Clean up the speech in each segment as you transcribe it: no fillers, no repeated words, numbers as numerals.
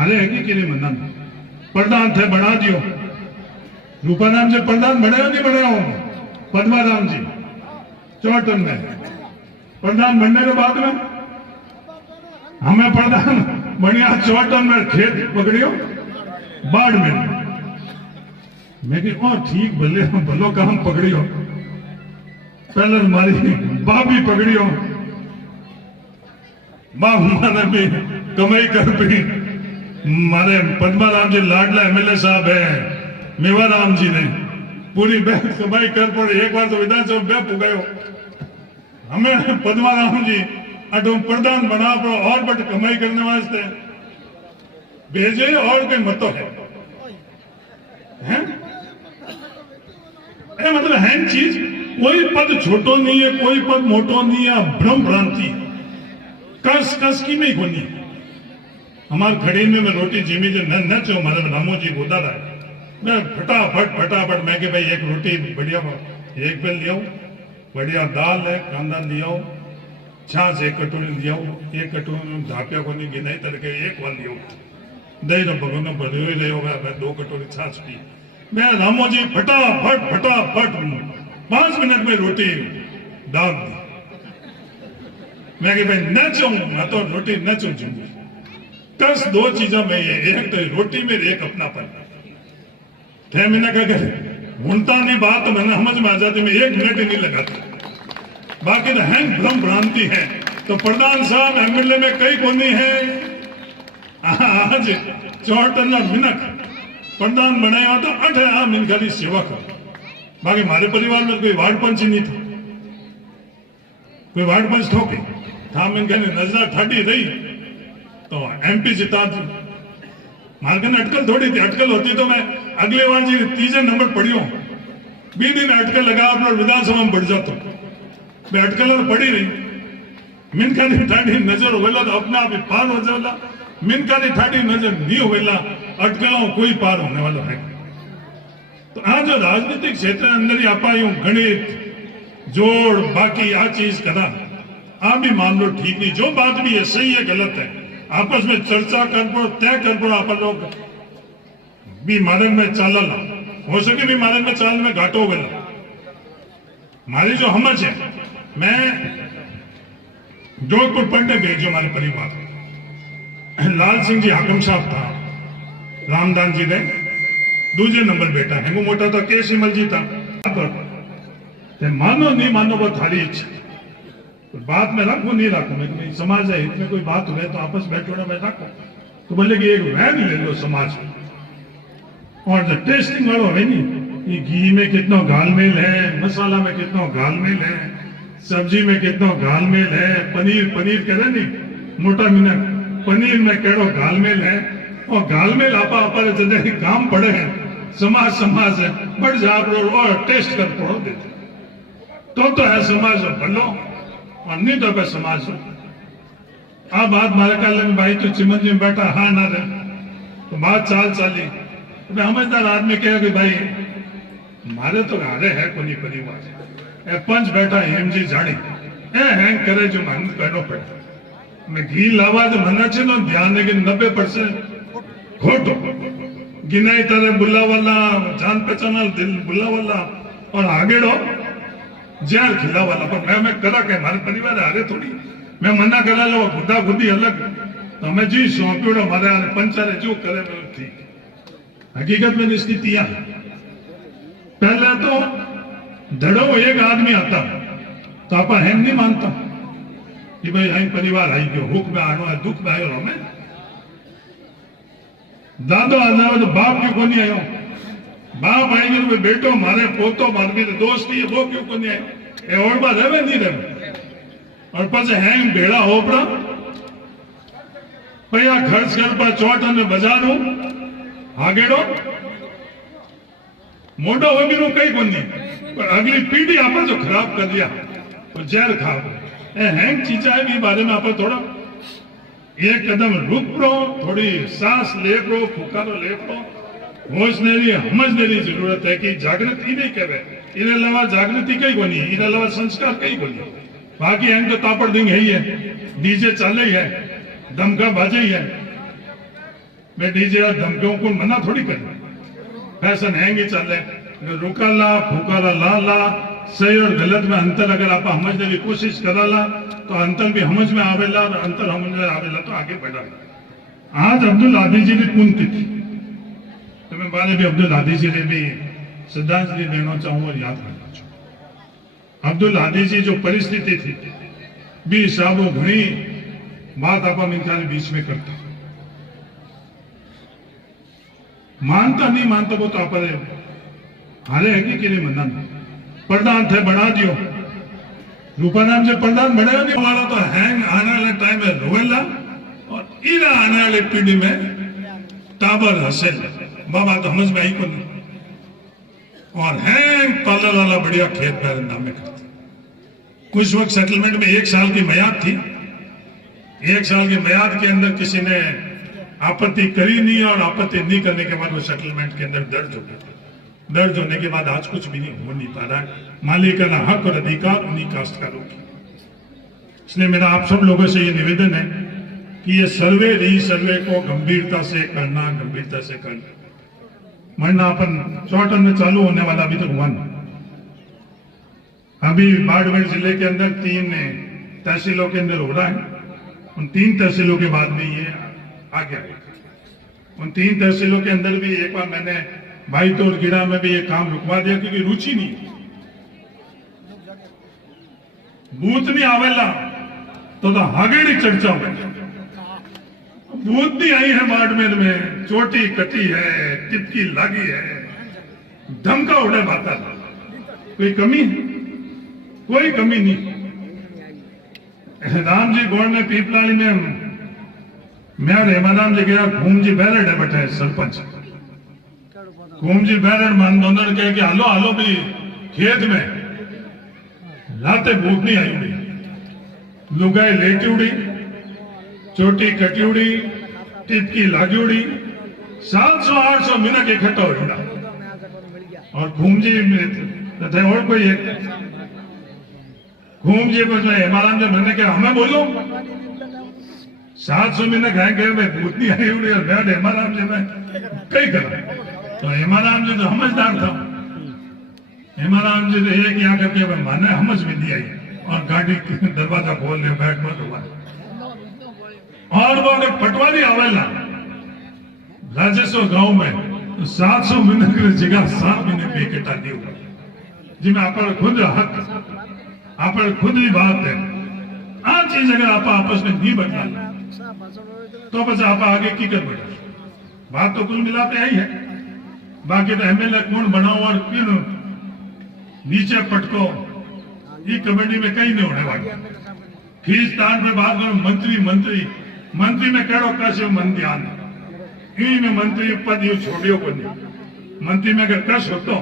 हाले है कि नहीं मनन प्रधान थे बना दियो रूपाराम जी प्रधान बनाया नहीं बनाया पद्माराम जी चौटन में प्रधान बनने के बाद में हमें प्रधान बढ़िया चौटन में खेत पकड़ियो बाढ़ में मैं कि ठीक भले भलो काम पकड़ियो पहले मारी बाप भी पकड़ियो बाप माने भी कमाई कर पी मारे पद्माराम जी लाडला एमएलए साहब है मेवाराम जी ने पूरी बैंक कमाई कर पड़े एक बार तो विधानसभा में पुगायो हमें पद्माराम जी अटो प्रधान बना पड़ो और बट कमाई करने वास्ते भेजे और कोई मतो है मतलब है चीज कोई पद छोटो नहीं है कोई पद मोटो नहीं है भ्रम भ्रांति कस कस की नहीं कोनी हमारे खड़ी में मैं रोटी जिमी जो न चो मारे रामो जी गोदा रहा है मैं फटाफट मैं कि भाई एक रोटी बढ़िया एक बेल लिया बढ़िया दाल है कांदा लिया छाछ एक कटोरी लिया एक कटोरी ढापिया को नहीं गिनाई तड़के एक वाल लिया दही तो भगवान बढ़ ही रहे होगा मैं 2 कटोरी छाछ पी मैं रामो जी फटाफट 5 मिनट में रोटी डाल दी मैं कि भाई न चाहूं मैं तो रोटी न चाहूं कस 2 चीजा में ये एक तो रोटी में एक अपनापन थे मैंने कहा भूलता नहीं बात तो मैंने समझ में आ जाती मैं 1 मिनट ही नहीं लगाता बाकी तो है भ्रम भ्रांति है तो प्रधान साहब एमएलए में कई कोनी है आज 54 मिनट प्रधान बनाया तो 8 मिनट खाली सेवा कर बाकी हमारे परिवार में कोई वार्ड पंच ही नहीं था कोई वार्ड पंच ठोके था मैंने नजर ठाडी रही तो एमपी जिता मार्ग ने अटकल थोड़ी थी अटकल होती तो मैं अगले बार जी 3 नंबर पढ़ियो 20 दिन अटकल लगा अपना विधानसभा में बढ़ जाता मैं अटकल तो पढ़ी नहीं मिनका ने ठाडी नजर होवेला तो अपने आप ही पार हो जाएगा मिनका ने ठाडी नजर नहीं होवेला अटकलों कोई पार होने वाला है तो आज जो राजनीतिक क्षेत्र के अंदर ही आपा यूं गणित जोड़ बाकी आ चीज करा आप भी मान लो ठीक नहीं जो बात भी है सही है गलत है आपस में चर्चा कर पड़ो तय कर पड़ो आप लोग भी मार्ग में चाल हो सके भी मार्ग में चाल में घाटो गया हमारी जो हमज है मैं जोधपुर पढ़ने भेजो हमारे परिवार लाल सिंह जी हाकम साहब था रामदान जी ने दूसरे नंबर बेटा है वो मोटा था के सिमल जी था मानो नहीं मानो वो थारी इच्छा बात में रखो नहीं रखो मैं समाज है इसमें कोई बात हुए तो आपस बैठो में रखो तो बोले कि एक वैन ले लो समाज और जो टेस्टिंग वालों है नहीं ये घी में कितना घालमेल है मसाला में कितना घालमेल है सब्जी में कितना घालमेल है पनीर कह रहे नहीं मोटा मिनट पनीर में केड़ो घालमेल है और घालमेल आपा जैसे काम पड़े हैं समाज है बढ़ जा और टेस्ट कर पड़ो देते तो है समाज भलो और नहीं तो पे समाज आ बात मारे काल में भाई तो चिमन जी में बैठा हाँ ना रहे तो बात चाल चाली तो समझदार आदमी कहे कि भाई मारे तो हारे है कोई परिवार पंच बैठा हेम जी जानी हैंग करे जो मेहनत करना पड़े मैं घी लावा तो मना चलो ध्यान है कि 90% खोटो गिनाई तरह बुला वाला जान पहचान दिल बुला वाला और आगेड़ो जहर खिला वाला पर मैं करा के हमारे परिवार हारे थोड़ी मैं मना करा लो खुदा खुदी अलग तो मैं जी सौंप्योड़ो मारे पंचारे जो करे थी हकीकत में स्थितियां पहले तो धड़ो एक आदमी आता तो आप है नहीं मानता कि भाई आई परिवार आई गयो हुक में आनो है दुख में आयो हमें दादो आ जाओ तो बाप क्यों को नहीं आयो बाप आएंगे तो बेटो मारे पोतो मारे दोस्त ही वो क्यों को नहीं आयो ए और बात रहे नहीं रहे और पास हैंग भेड़ा हो पड़ा पैया खर्च कर पा चौटन में बाजार हूं आगेड़ो मोटो हो भी कई को नहीं पर अगली पीढ़ी आप जो खराब कर दिया तो जहर खा हैंग चीजा है भी बारे में आप थोड़ा एक कदम रुक लो थोड़ी सांस ले लो फुकारो ले लो होशने समझने की जरूरत है कि जागृति नहीं करे इनके अलावा जागृति कई को नहीं इनके अलावा संस्कार कई को नहीं बाकी हैंग तो तापड़ दिंग है ही है डीजे चाले ही है दमका बाजे ही है मैं डीजे और धमकियों को मना थोड़ी कर, फैशन हैंगी चल रुकाला फूकाला ला सही और गलत में अंतर अगर आप समझने की कोशिश कराला तो अंतर भी समझ में आवेला और अंतर समझ में आवेला तो आगे बढ़ा। आज अब्दुल आदिल जी की पुण्यतिथि, तो मैं बारे भी अब्दुल आदिल जी ने भी श्रद्धांजलि देना चाहूँ और याद करना चाहूँ। अब्दुल आदिल जी जो परिस्थिति थी भी साहब घनी बात आप बीच में करता, मानता नहीं मानता वो तो आप हारे है कि नहीं मना प्रधान थे बना दियो, रूपाराम से प्रधान बनाया नहीं वाला तो हैंग आने वाले टाइम में रोएला और इरा आने वाली पीढ़ी में टाबर हंसे बाबा तो समझ में आई को नहीं, और हैंग पार्लर वाला बढ़िया खेत मेरे नाम में करते। कुछ वक्त सेटलमेंट में 1 साल की मियाद थी, 1 साल की मियाद के अंदर किसी ने आपत्ति करी नहीं और आपत्ति नहीं करने के बाद वो सेटलमेंट के अंदर दर्ज हो गया। दर्ज होने के बाद आज कुछ भी नहीं हो नहीं पा रहा है। मालिकाना हक और अधिकार उन्हीं काश्तकारों की। इसलिए मेरा आप सब लोगों से ये निवेदन है कि ये सर्वे रीसर्वे को गंभीरता से करना, गंभीरता से करना। वरना अपन शॉर्ट में चालू होने वाला अभी तक हुआ नहीं। अभी बाड़मेर जिले के अंदर 3 तहसीलों के अंदर हो रहा है, उन 3 तहसीलों के बाद भी ये आगे आएगा। उन 3 तहसीलों के अंदर भी एक बार मैंने भाई तोड़ गिरा में भी ये काम रुकवा दिया क्योंकि रुचि नहीं, बूथ नहीं आवेला तो हागेड़ी चर्चा में बूथ नहीं आई है बाड़मेर में, चोटी कटी है, टिपकी लागी है, धमका उड़े बाता, कोई कमी कोई कमी नहीं। राम जी गौड़ में पीपलाड़ी में मैं हेमाराम जी गया, घूम जी बैरड है बैठे सरपंच घूम जी बैरड मान दोनों कहे कि हालो हालो भी खेत में राते भूख नहीं आई उड़ी, लुगाई लेटी उड़ी, चोटी कटी उड़ी, टिपकी लागी उड़ी, 700-800 मिनट इकट्ठा हो उड़ा। और घूम जी तथा और कोई एक घूम जी को हेमाराम जी मैंने कहा हमें बोलो 700 मिनट गए गए मैं भूत नहीं आई उड़ी और मैं हेमाराम जी में कई करा। तो हेमाराम जी तो समझदार था, हेमाराम जी तो एक यहाँ करके माने समझ में नहीं आई और गाड़ी दरवाजा खोल ले बैठ मत हुआ। और वो पटवारी आवेला राजस्व गांव में तो 700 मिनट की जगह 7 मिनट पे इकट्ठा नहीं हुआ, जिसमें आप खुद हक आप खुद ही बात है। आ चीज अगर आप आपस में नहीं बदला तो बस आप आगे की कर बैठा, बात तो कुल मिला पे आई है। बाकी तो एमएलए कौन बनाओ और क्यों नीचे पटको, ये कमेटी में कहीं नहीं होने वाली। खींचतान पे बात करो, मंत्री में कहो कैसे मन ध्यान में मंत्री पद यू छोड़ियो को नहीं, मंत्री में अगर कश होता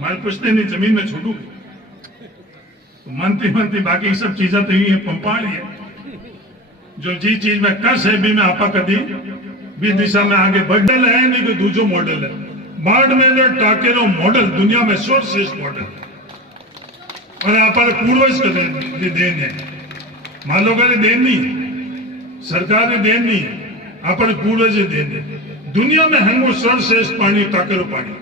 मैं पूछते नहीं जमीन में छोड़ू तो मंत्री बाकी सब चीजें तो ये पंपाड़ी है। जो जी चीज में कश है भी मैं आपा कभी भी दिशा में आगे बढ़ल है नहीं कोई दूसरो मॉडल है। बाड़मेर टाकेरो मॉडल दुनिया में सर्वश्रेष्ठ मॉडल और आप पूर्वज का देन है, मालो का देन नहीं, सरकार ने देन नहीं, आप पूर्वज देन है। दुनिया में हैंगो सर्वश्रेष्ठ पानी टाकेरो पानी,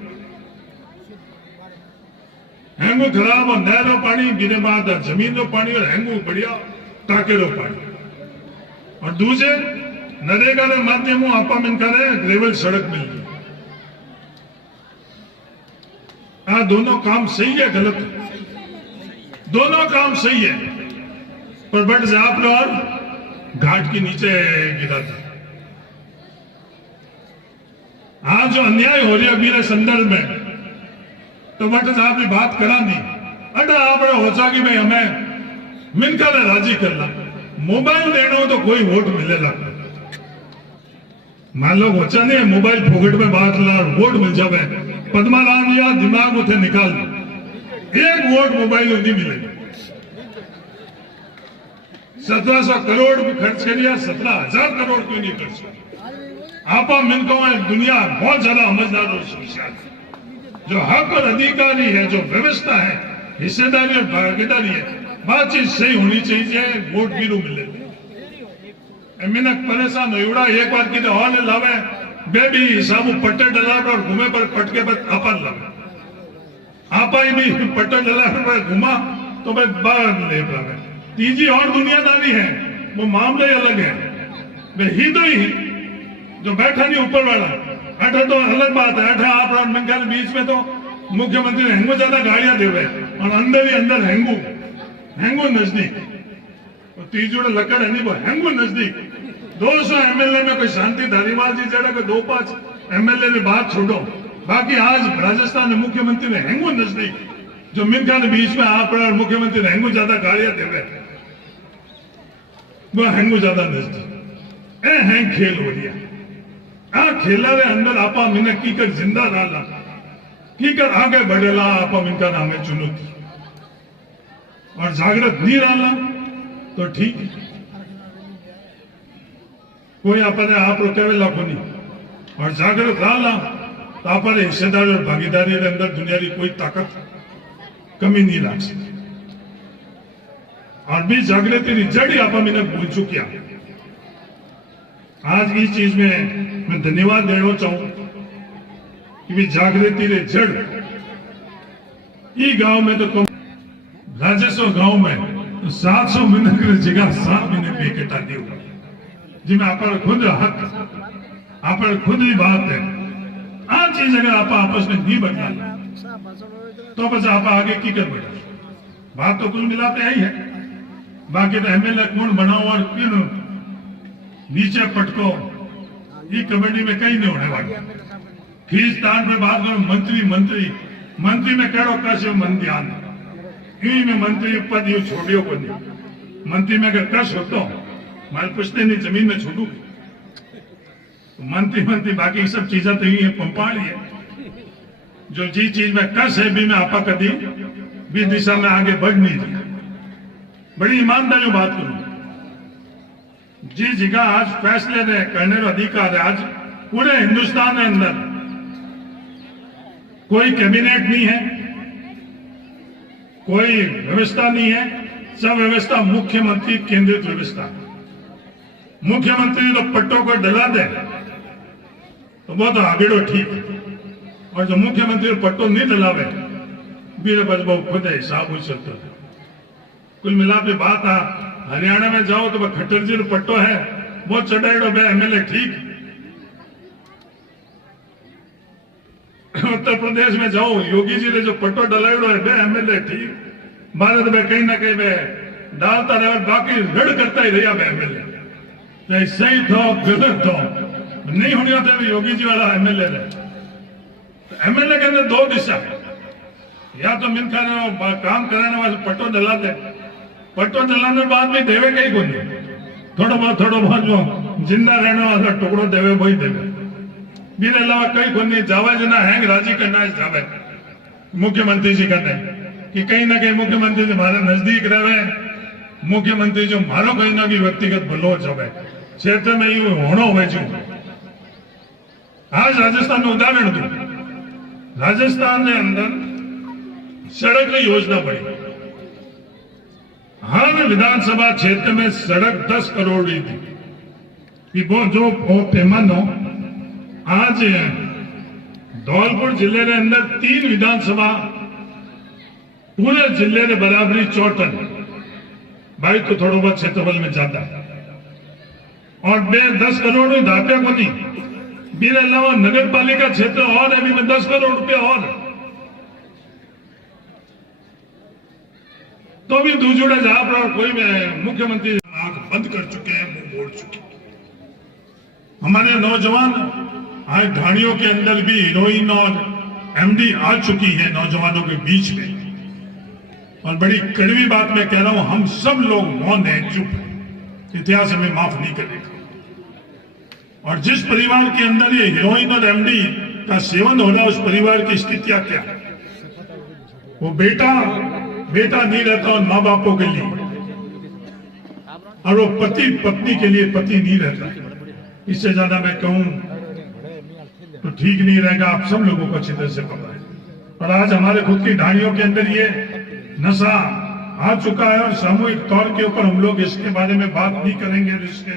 हैंगो खराब और नहरो पानी गिरे बाद जमीन रो पानी और हैंगो बढ़िया टाकेरो पानी। और दूसरे नरेगा के माध्यम आपा में ग्रेवल सड़क मिल गई। दोनों काम सही है गलत है, दोनों काम सही है पर बट आप लोग घाट के नीचे गिरा था। आज जो अन्याय हो रहा मेरे संदर्भ में तो बट साहब ने बात करा नहीं, अड़ा आप हो सा कि भाई हमें मिनका ने राजी कर ला, मोबाइल देना हो तो कोई वोट मिलेगा। मान लो बच्चा नहीं मोबाइल फोकट में बात ला वोट मिल जाए, पद्मालाल या दिमाग उठे निकाल एक वोट मोबाइल नहीं मिलेगा। 1700 करोड़ खर्च करिए, 17,000 करोड़ क्यों नहीं खर्च। आप मिनकों में दुनिया बहुत ज्यादा समझदार और होशियार, जो हक और अधिकारी है, जो व्यवस्था है, हिस्सेदारी और भागीदारी है, बातचीत सही होनी चाहिए, वोट गिरू मिले। मिनक परेशान हो एक बार की हॉल लावे बेबी हिसाब पट्टे डला और घूमे पर पटके पर आपा लगे आपा ही भी पट्टे डला पर घुमा तो मैं बाहर ले पावे। तीजी और दुनियादारी है, वो मामले अलग है। वे ही तो ही जो बैठा नहीं ऊपर वाला, अठा तो अलग बात है। अठा आप और बीच में तो मुख्यमंत्री ने हेंगू ज्यादा गाड़ियां दे और अंदर ही अंदर हेंगू नजदीक तीजोड़े लकड़ है नहीं वो हेंगू नजदीक 200 एमएलए में कोई शांति धारीवाल जी जरा कोई 2-5 एमएलए ने बात छोड़ो, बाकी आज राजस्थान में मुख्यमंत्री ने हेंगू नजदीक जो मिनका ने बीच में आप और मुख्यमंत्री ने हेंगू ज्यादा गाड़ियां दे वो हेंगू ज्यादा नजदीक ए हैं खेल हो गया। आ खेला रे अंदर आपा मिने की कर जिंदा डाला की कर आगे बढ़ेला आपा मिनका नामे चुनौती और जागृत नहीं डाला तो ठीक है। कोई अपने आप रोकेवेला को नहीं और जागृत डाला तो अपने हिस्सेदारी और भागीदारी के अंदर दुनिया की कोई ताकत कमी नहीं ला सकती। और भी जागृति की जड़ आप मैंने भूल चुकिया। आज इस चीज में मैं धन्यवाद देना चाहूं कि भी जागृति रे जड़ ई गांव में तो कम राजस्व गांव में तो 700 महीने की जगह 7 महीने पे कटा दी होगा जिसमें आप खुद हक आप खुद ही बात है। आ चीज अगर आप आपस में नहीं बदला तो बस आप आगे की कर बैठा बात तो कुल मिला के आई है। बाकी तो एमएलए कौन बनाओ और क्यों नीचे पटको ये कमेटी में कहीं नहीं होने वाली। खींचतान पे बात करो मंत्री में कहो कैसे मन ध्यान यही में मंत्री पद यू छोड़ियो को नहीं। मंत्री में अगर कश हो तो मैं पूछते नहीं जमीन में छोड़ू मंत्री बाकी सब चीजें तो यही पंपाड़ी है। जो जी चीज में कस है भी मैं आपा कभी भी दिशा में आगे बढ़ नहीं रही। बड़ी ईमानदारी बात करूं जी जगह आज फैसले ने करने का अधिकार है। आज पूरे हिंदुस्तान के अंदर कोई कैबिनेट नहीं है, कोई व्यवस्था नहीं है, सब व्यवस्था मुख्यमंत्री केंद्रित व्यवस्था। मुख्यमंत्री तो पट्टों को डला दे तो वो तो आगे ठीक और जो मुख्यमंत्री पट्टों नहीं डलावे बीरे बस बहुत खुद है हिसाब हो सकता है। कुल मिला के बात आ हरियाणा में जाओ तो वह खट्टर जी पट्टो है वो चढ़ाइडो बे एमएलए ठीक। उत्तर प्रदेश में जाओ योगी जी ने जो पट्टो डलाइडो है बे एमएलए ठीक। भारत में कहीं ना कहीं वे डालता रहे बाकी रड़ करता ही रहा एमएलए चाहे सही थो गलत थो नहीं होनी होते योगी जी वाला एमएलए एमएलए के अंदर 2 दिशा या तो मिनका काम कराने वाले पट्टो डला दे पट्टो डलाने बाद भी देवे कहीं को नहीं थोड़ा बहुत जो जिंदा रहने वाला टुकड़ो देवे वही देवे मेरे अलावा कहीं को नहीं। जावा जना हैंग राजी करना है जावे मुख्यमंत्री जी कहते हैं कि कहीं ना कहीं मुख्यमंत्री जी हमारे नजदीक रहे मुख्यमंत्री जो मारो कहीं ना कहीं व्यक्तिगत भलो जावे क्षेत्र में यू होना हुए जो आज राजस्थान में उदाहरण दू। राजस्थान के अंदर सड़क की योजना बनी हर विधानसभा क्षेत्र में सड़क 10 करोड़ की थी कि वो जो पेमेंट हो। आज धौलपुर जिले के अंदर 3 विधानसभा पूरे जिले के बराबरी 54 भाई तो थोड़ा बहुत क्षेत्रफल में जाता है और 10 करोड़ धाप्या को नहीं मेरे अलावा नगर पालिका क्षेत्र और अभी में 10 करोड़ रुपया और तो भी दूसरा जहां पर कोई मुख्यमंत्री आंख बंद कर चुके हैं मुंह मोड़ चुके हैं। हमारे नौजवान आज ढाणियों के अंदर भी हीरोइन और एमडी आ चुकी है नौजवानों के बीच में और बड़ी कड़वी बात मैं कह रहा हूं हम सब लोग मौन है चुप इतिहास हमें माफ नहीं करेगा। और जिस परिवार के अंदर ये हीरोइन और एमडी का सेवन हो रहा है उस परिवार की स्थितियां क्या है। वो बेटा नहीं रहता और माँ बापों के लिए और वो पति पत्नी के लिए पति नहीं रहता। इससे ज्यादा मैं कहूं तो ठीक नहीं रहेगा। आप सब लोगों को अच्छी तरह से पता है और आज हमारे खुद की ढाणियों के अंदर ये नशा आ चुका है और सामूहिक तौर के ऊपर हम लोग इसके बारे में बात नहीं करेंगे। इसके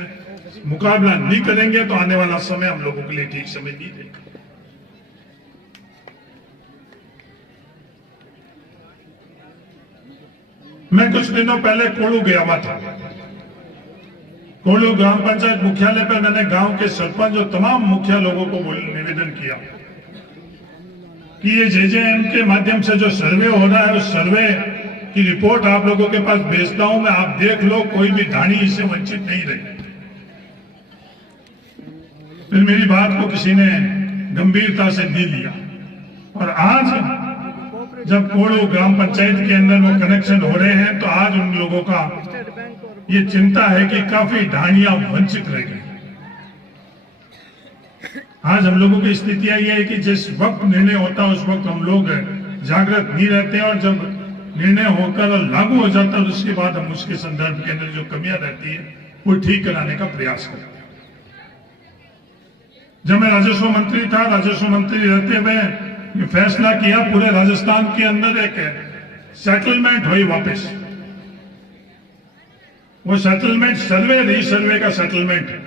मुकाबला नहीं करेंगे तो आने वाला समय हम लोगों के लिए ठीक समय नहीं रहेगा। मैं कुछ दिनों पहले कोड़ू गया हुआ था। कोड़ू ग्राम पंचायत मुख्यालय पर मैंने गांव के सरपंच और तमाम मुखिया लोगों को निवेदन किया कि ये जेजेएम के माध्यम से जो सर्वे हो रहा है उस सर्वे की रिपोर्ट आप लोगों के पास भेजता हूं मैं, आप देख लो, कोई भी ढाणी इससे वंचित नहीं रहे। फिर मेरी बात को किसी ने गंभीरता से नहीं लिया और आज जब कोड़ू ग्राम पंचायत के अंदर वो कनेक्शन हो रहे हैं तो आज उन लोगों का ये चिंता है कि काफी ढाणियां वंचित रह गई। आज हम लोगों की स्थितियां ये है कि जिस वक्त निर्णय होता है उस वक्त हम लोग जागृत नहीं रहते और जब निर्णय होकर लागू हो जाता है उसके बाद हम उसके संदर्भ के अंदर जो कमियां रहती है वो ठीक कराने का प्रयास करते हैं। जब मैं राजस्व मंत्री था, राजस्व मंत्री रहते हुए ये फैसला किया पूरे राजस्थान के अंदर एक सेटलमेंट हुई वापस। वो सेटलमेंट सर्वे रीसर्वे का सेटलमेंट है,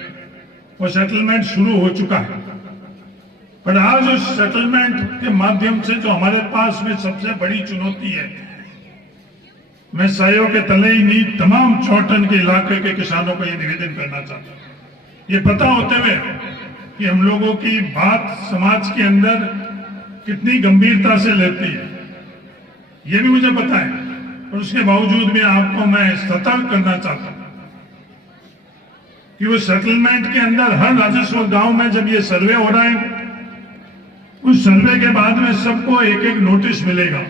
वो सेटलमेंट शुरू हो चुका है। पर आज उस सेटलमेंट के माध्यम से जो हमारे पास में सबसे बड़ी चुनौती है, मैं सहयोग के तले ही नहीं तमाम चौटन के इलाके के किसानों को ये निवेदन करना चाहता हूं। ये पता होते हुए कि हम लोगों की बात समाज के अंदर कितनी गंभीरता से लेती है, ये भी मुझे पता है, और उसके बावजूद भी आपको मैं सतर्क करना चाहता हूं कि वो सेटलमेंट के अंदर हर राजस्व गांव में जब ये सर्वे हो रहा है उस सर्वे के बाद में सबको एक एक नोटिस मिलेगा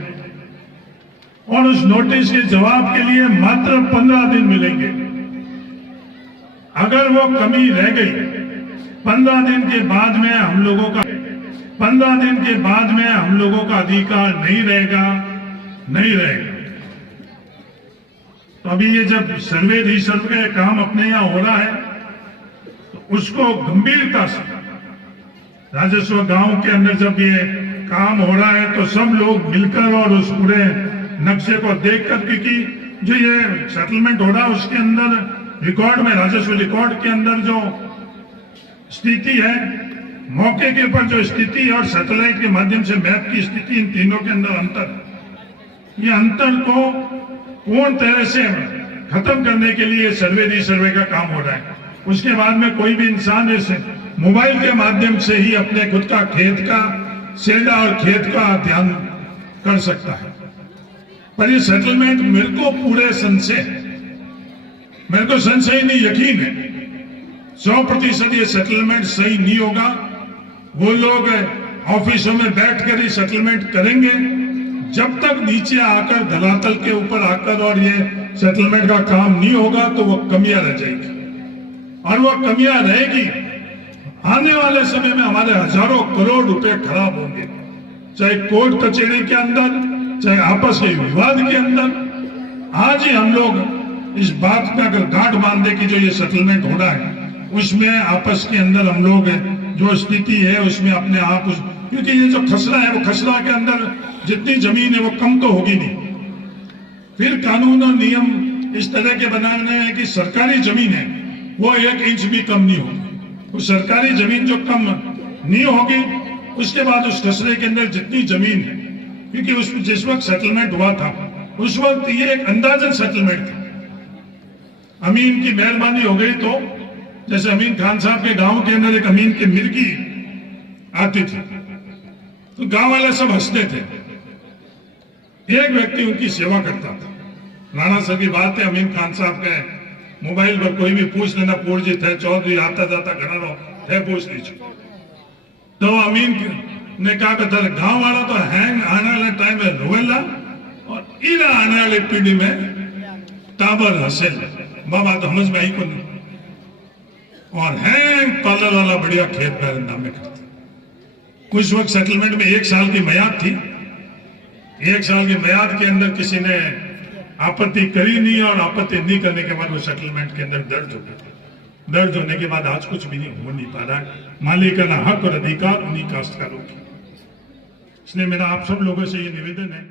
और उस नोटिस के जवाब के लिए मात्र 15 दिन मिलेंगे। अगर वो कमी रह गई 15 दिन के बाद में हम लोगों का 15 दिन के बाद में हम लोगों का अधिकार नहीं रहेगा। तो अभी ये जब सर्वे रीसर्वे का काम अपने यहाँ हो रहा है तो उसको गंभीरता से राजस्व गांव के अंदर जब ये काम हो रहा है तो सब लोग मिलकर और उस पूरे नक्शे को देखकर, क्योंकि जो ये सेटलमेंट हो रहा है उसके अंदर रिकॉर्ड में, राजस्व रिकॉर्ड के अंदर जो स्थिति है, मौके के ऊपर जो स्थिति है और सैटेलाइट के माध्यम से मैप की स्थिति, इन तीनों के अंदर अंतर, ये अंतर को पूर्ण तरह से खत्म करने के लिए सर्वे रीसर्वे का काम हो रहा है। उसके बाद में कोई भी इंसान इस मोबाइल के माध्यम से ही अपने खुद का खेत का सेडा और खेत का ध्यान कर सकता है। पर ये सेटलमेंट मेरे को पूरे संशय नहीं, यकीन है 100% ये सेटलमेंट सही नहीं होगा। वो लोग ऑफिसों में बैठकर ही सेटलमेंट करेंगे, जब तक नीचे आकर धरातल के ऊपर आकर और ये सेटलमेंट का काम नहीं होगा तो वो कमियां रह जाएगी और वो कमियां रहेगी। आने वाले समय में हमारे हजारों करोड़ रुपए खराब होंगे, चाहे कोर्ट कचहरी के अंदर, चाहे आपस के विवाद के अंदर। आज ही हम लोग इस बात पे अगर गांठ बांधे कि जो ये सेटलमेंट हो रहा है उसमें आपस के अंदर हम लोग जो स्थिति है उसमें अपने आप क्योंकि ये जो खसरा है वो खसरा के अंदर जितनी जमीन है वो कम तो होगी नहीं। फिर कानून और नियम इस तरह के बनाने हैं कि सरकारी जमीन है वो 1 इंच भी कम नहीं होगी। वो सरकारी जमीन जो कम नहीं होगी उसके बाद उस खसरे के अंदर जितनी जमीन है, क्योंकि उसमें जिस वक्त सेटलमेंट हुआ था उस वक्त ये एक अंदाजन सेटलमेंट था। अमीन की मेहरबानी हो गई तो जैसे अमीन खान साहब के गांव के अंदर एक अमीन की मिर्गी आती थी तो गांव वाले सब हंसते थे, एक व्यक्ति उनकी सेवा करता था। राणा सर की बात है, अमीन खान साहब के मोबाइल पर कोई भी पूछ लेना, पूर्जित है चौधरी आता जाता घना रहो है पूछ लीजिए। तो अमीन ने कहा कि गांव वाला तो हैंग आने वाले टाइम में रोवेला और इरा आने वाली पीढ़ी में टाबर हंसे। बाबा तो समझ में आई को नहीं। और हैंग पार्लर वाला बढ़िया खेत नाम में करता। उस वक्त सेटलमेंट में 1 साल की मियाद थी। 1 साल की मियाद के अंदर किसी ने आपत्ति करी नहीं और आपत्ति नहीं करने के बाद वो सेटलमेंट के अंदर दर्ज हो गया। दर्ज होने के बाद आज कुछ भी नहीं हो नहीं पा रहा है। मालिकाना हक और अधिकार उन्हीं काश्तकारों की। इसलिए मेरा आप सब लोगों से ये निवेदन है